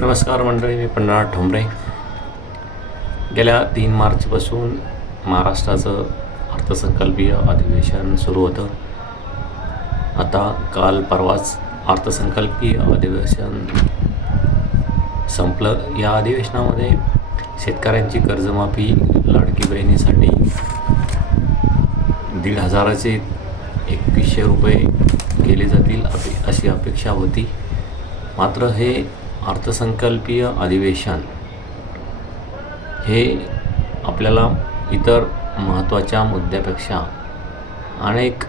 नमस्कार मंडळी, मी पंढरनाथ ठोंबरे. गेल्या 3 मार्चपासून महाराष्ट्राचं अर्थसंकल्पीय अधिवेशन सुरू होतं. आता काल परवाच अर्थसंकल्पीय अधिवेशन संपलं. या अधिवेशनामध्ये शेतकऱ्यांची कर्जमाफी, लाडकी बहिणीसाठी 1,500चे 2100 रुपये केले जातील अशी अपेक्षा होती. मात्र हे अर्थसंकल्पीय अधिवेशन हे आपल्याला इतर महत्त्वाच्या मुद्द्यापेक्षा अनेक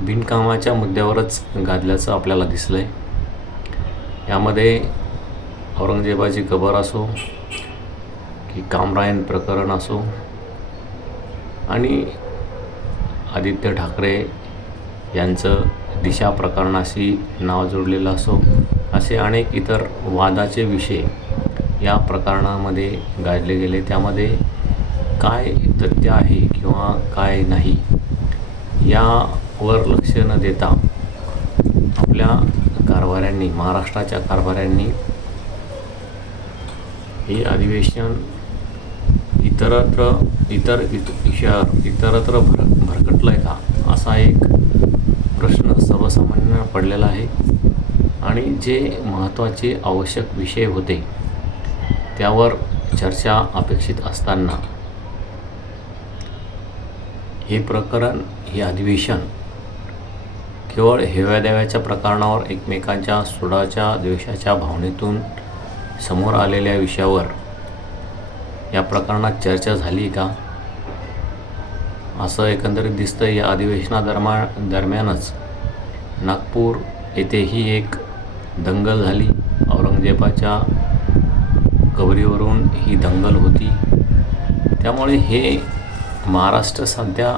बिनकामाच्या मुद्द्यावरच गाजल्याचं आपल्याला दिसलं आहे. यामध्ये औरंगजेबाची कबर असो की कामरायन प्रकरण असो आणि आदित्य ठाकरे यांचं दिशा प्रकरणाशी नाव जोडलेलं असो, असे अनेक इतर वादाचे विषय या प्रकरणामध्ये गाजले गेले. त्यामध्ये काय तथ्य आहे किंवा काय नाही यावर लक्ष न देता आपल्या कारभाऱ्यांनी, महाराष्ट्राच्या कारभाऱ्यांनी हे अधिवेशन इतरत्र भरकटलं आहे का, असा एक प्रश्न सर्वसामान्यांना पडलेला आहे. आणि जे महत्त्वाचे आवश्यक विषय होते त्यावर चर्चा अपेक्षित असताना हे प्रकरण, हे अधिवेशन केवळ हेव्यादेव्याच्या प्रकरणावर, एकमेकांच्या सुडाच्या द्वेषाच्या भावनेतून समोर आलेल्या विषयावर या प्रकरणात चर्चा झाली का, असं एकंदरीत दिसतं. या अधिवेशनादरम्यानच नागपूर येथेही एक दंगल झाली. औरंगजेबाच्या कबरीवरून ही दंगल होती. त्यामुळे हे महाराष्ट्र सध्या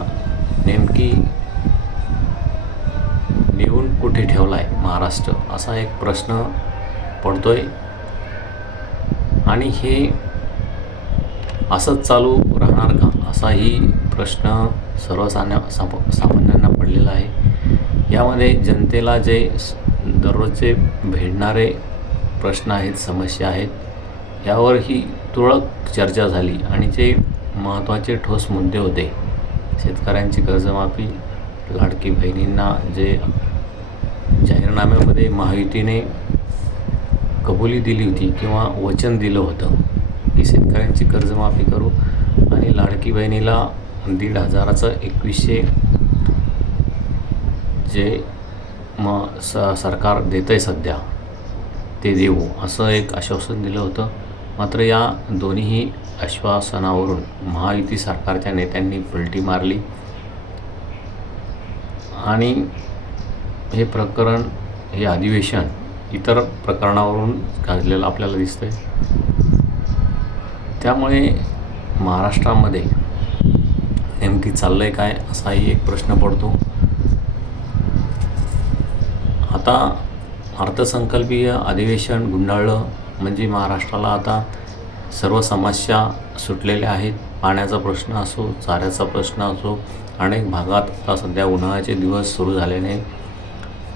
नेमकी नेऊन कुठे ठेवला आहे महाराष्ट्र, असा एक प्रश्न पडतोय. आणि हे असंच चालू राहणार का, असाही प्रश्न सामान्यांना पडलेला आहे. यामध्ये जनतेला जे दररोजचे भेडणारे प्रश्न आहेत, समस्या आहेत, यावरही तुरळक चर्चा झाली. आणि जे महत्त्वाचे ठोस मुद्दे होते, शेतकऱ्यांची कर्जमाफी, लाडकी बहिणींना जे जाहीरनाम्यामध्ये महायुतीने कबुली दिली होती किंवा वचन दिलं होतं की शेतकऱ्यांची कर्जमाफी करू आणि लाडकी बहिणीला 1,500चं 2100 जे सरकार देतं आहे सध्या ते देऊ, असं एक आश्वासन दिलं होतं. मात्र या दोन्ही आश्वासनावरून महायुती सरकारच्या नेत्यांनी पलटी मारली आणि हे प्रकरण, हे अधिवेशन इतर प्रकरणावरून गाजलेलं आपल्याला दिसतंय. त्यामुळे महाराष्ट्रामध्ये नेमकी चाललंय काय, असाही एक प्रश्न पडतो. आता अर्थसंकल्पीय अधिवेशन गुंडाळलं म्हणजे महाराष्ट्राला आता सर्व समस्या सुटलेल्या आहेत. पाण्याचा प्रश्न असो, चाऱ्याचा प्रश्न असो, अनेक भागात आता सध्या उन्हाळ्याचे दिवस सुरू झाल्याने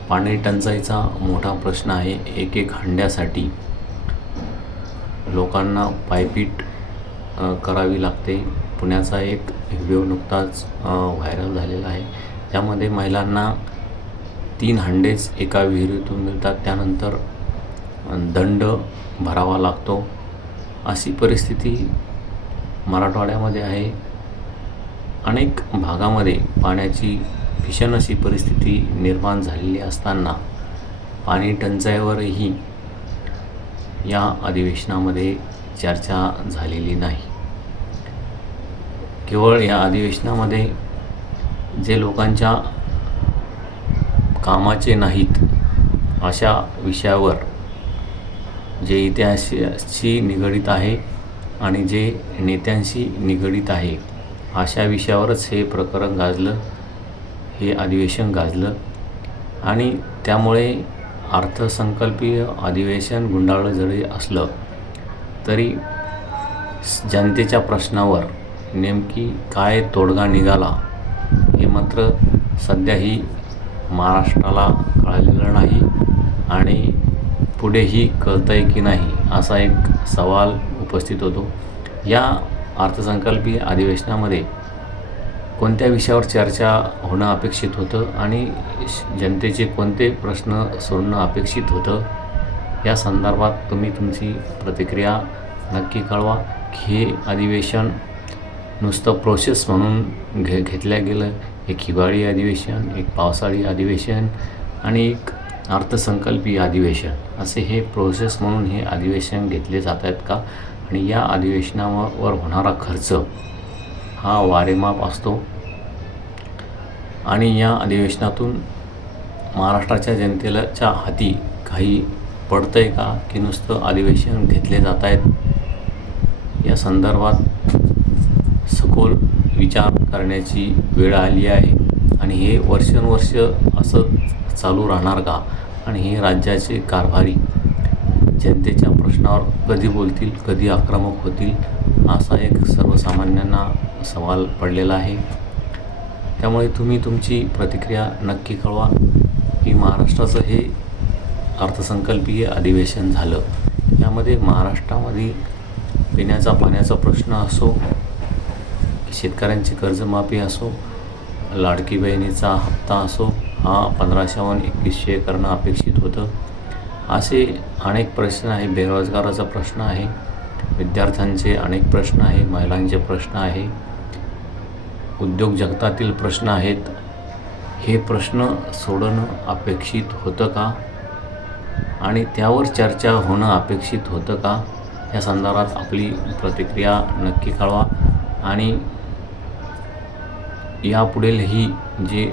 पाणी टंचाईचा मोठा प्रश्न आहे. एक हंड्यासाठी लोकांना पायपीट करावी लागते. पुण्याचा एक व्हिडिओ नुकताच व्हायरल झालेला आहे. त्यामध्ये महिलांना 3 हंडेच एका विहिरीतून मिळतात, त्यानंतर दंड भरावा लागतो. अशी परिस्थिती मराठवाड्यामध्ये आहे. अनेक भागामध्ये पाण्याची भीषण अशी परिस्थिती निर्माण झालेली असताना पाणी टंचाईवरही या अधिवेशनामध्ये चर्चा झालेली नाही. केवळ या अधिवेशनामध्ये जे लोकांच्या कामाचे नाहीत अशा विषयावर, जे इतिहासाशी निगडीत आहे आणि जे नेत्यांशी निगडीत आहे, अशा विषयावरच हे प्रकरण गाजलं, हे अधिवेशन गाजलं. आणि त्यामुळे अर्थसंकल्पीय अधिवेशन गुंडाळलं जरी असलं तरी जनतेच्या प्रश्नावर नेमकी काय तोडगा निघाला हे मात्र सध्याही महाराष्ट्राला कळलेलं नाही. आणि पुढेही कळतं आहे की नाही असा एक सवाल उपस्थित होतो. या अर्थसंकल्पीय अधिवेशनामध्ये कोणत्या विषयावर चर्चा होणं अपेक्षित होतं आणि जनतेचे कोणते प्रश्न सोडणं अपेक्षित होतं, या संदर्भात तुम्ही तुमची प्रतिक्रिया नक्की कळवा. हे अधिवेशन नुसतं प्रोसेस म्हणून घेतलं गेलं. एक हिवाळी अधिवेशन, एक पावसाळी अधिवेशन आणि एक अर्थसंकल्पीय अधिवेशन असे हे प्रोसेस म्हणून हे अधिवेशन घेतले जात आहेत का? आणि या अधिवेशनावर होणारा खर्च हा वारेमाप असतो आणि या अधिवेशनातून महाराष्ट्राच्या जनतेच्या हाती काही पडतं आहे का की नुसतं अधिवेशन घेतले जात आहेत? या संदर्भात सखोल विचार करण्याची वेळ आली आहे आणि हे वर्षानुवर्ष असं चालू राहणार का? आणि हे राज्याचे कारभारी जनतेच्या प्रश्नावर कधी बोलतील, कधी आक्रमक होतील असा एक सर्वसामान्यांना सवाल पडलेला आहे. त्यामुळे तुम्ही तुमची प्रतिक्रिया नक्की कळवा की महाराष्ट्राचं हे अर्थसंकल्पीय अधिवेशन झालं. यामध्ये महाराष्ट्रामध्ये पिण्याचा पाण्याचा प्रश्न असो, शेतकऱ्यांची कर्जमाफी असो, लाडकी बहिणीचा हप्ता असो, हा 1500वरून 2100 करणं अपेक्षित होतं. असे अनेक प्रश्न आहे. बेरोजगाराचा प्रश्न आहे, विद्यार्थ्यांचे अनेक प्रश्न आहे, महिलांचे प्रश्न आहे, उद्योग जगतातील प्रश्न आहेत. हे प्रश्न सोडवणं अपेक्षित होतं का आणि त्यावर चर्चा होणं अपेक्षित होतं का? या संदर्भात आपली प्रतिक्रिया नक्की कळवा आणि यापुढीलही जे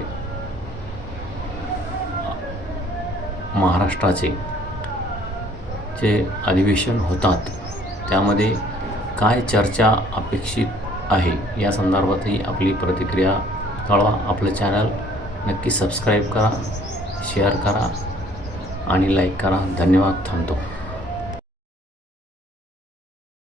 महाराष्ट्राचे अधिवेशन होतात त्यामध्ये काय चर्चा अपेक्षित आहे या संदर्भातही आपली प्रतिक्रिया कळवा. आपलं चॅनल नक्की सबस्क्राईब करा, शेअर करा आणि लाईक करा. धन्यवाद. थांबतो.